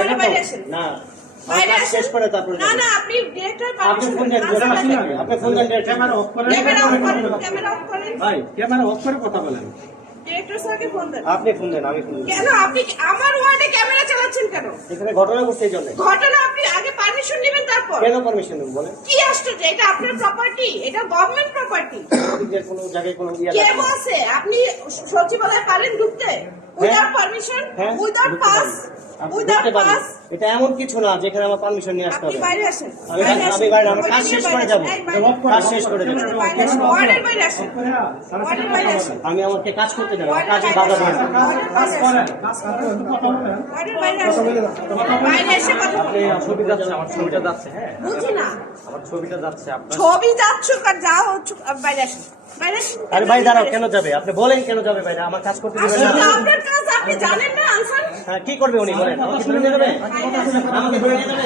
ওয়ার্ডের বাইরে আসেন। না বাইরে কাজ আসেন। শেষ করে তারপরে না না আপনি ডিরেক্টর আপনি পারমিশন ফোন দেন আপনি ফোন দেন ক্যামেরা অফ করেন। ক্যামেরা অফ করেন, ক্যামেরা অফ করেন। ভাই ক্যামেরা অফ করে কথা বলেন। ডিরেক্টর স্যারকে ফোন দেন। আপনি ফোন দেন আমি ফোন দেন কেন আপনি আমার ওয়ার্ডে ক্যামেরা চালাচ্ছেন কেন? এখানে ঘটনা ঘটছে এই জন্য ঘটনা আপনি আগে পারমিশন নেবেন তারপর। কেন পারমিশন দেব বলেন কি আশ্চর্য, এটা আপনার প্রপার্টি, এটা গভর্নমেন্ট প্রপার্টি। যে কোনো জায়গায় কোনো ইয়া কে লাগে না। বলছে আপনি সচিবালয়ে পারেন ঢুকতে উইদাউট পারমিশন, হ্যাঁ, উইদাউট ঢুকতে পাস, পারি। আপনি উইদাউট ঢুকতে পারেন। পাস? এটা এমন কিছু না যেখানে আমার পারমিশন নিয়ে আসতে আপনি হবে বাইরে আসেন। আমি বাইরে আমার কাজ শেষ করে যাবো কাজ শেষ করে যাবো ওয়ার্ডের বাইরে আসেন। ওয়ার্ডের বাইরে আসেন। আমি আমাকে কাজ করতে দেবো কাজে বাধা দেবো না। কাজ করেন, কাজ করেন, একটু কথা বলেন। ওয়ার্ডের বাইরে আসেন। বাইরে এসে কথা বলুন। আপনি ছবি যাচ্ছে আমার ছবিটা যাচ্ছে হ্যাঁ বুঝি না আমার ছবিটা যাচ্ছে আপনার ছবি যাচ্ছ আর যা হচ্ছ বাইরে আসেন। বাইরে আসেন। আরে ভাই দাঁড়াও কেন যাবে আপনি বলেন কেন যাবে ভাই আমার কাজ করতে দিবেন আসলে না আপনার কাজ আপনি জানেন না আনসার। হ্যাঁ, কি করবে উনি বলেন আমাকে ধরে নিয়ে যাবে আমাকে ধরে নিয়ে যাবে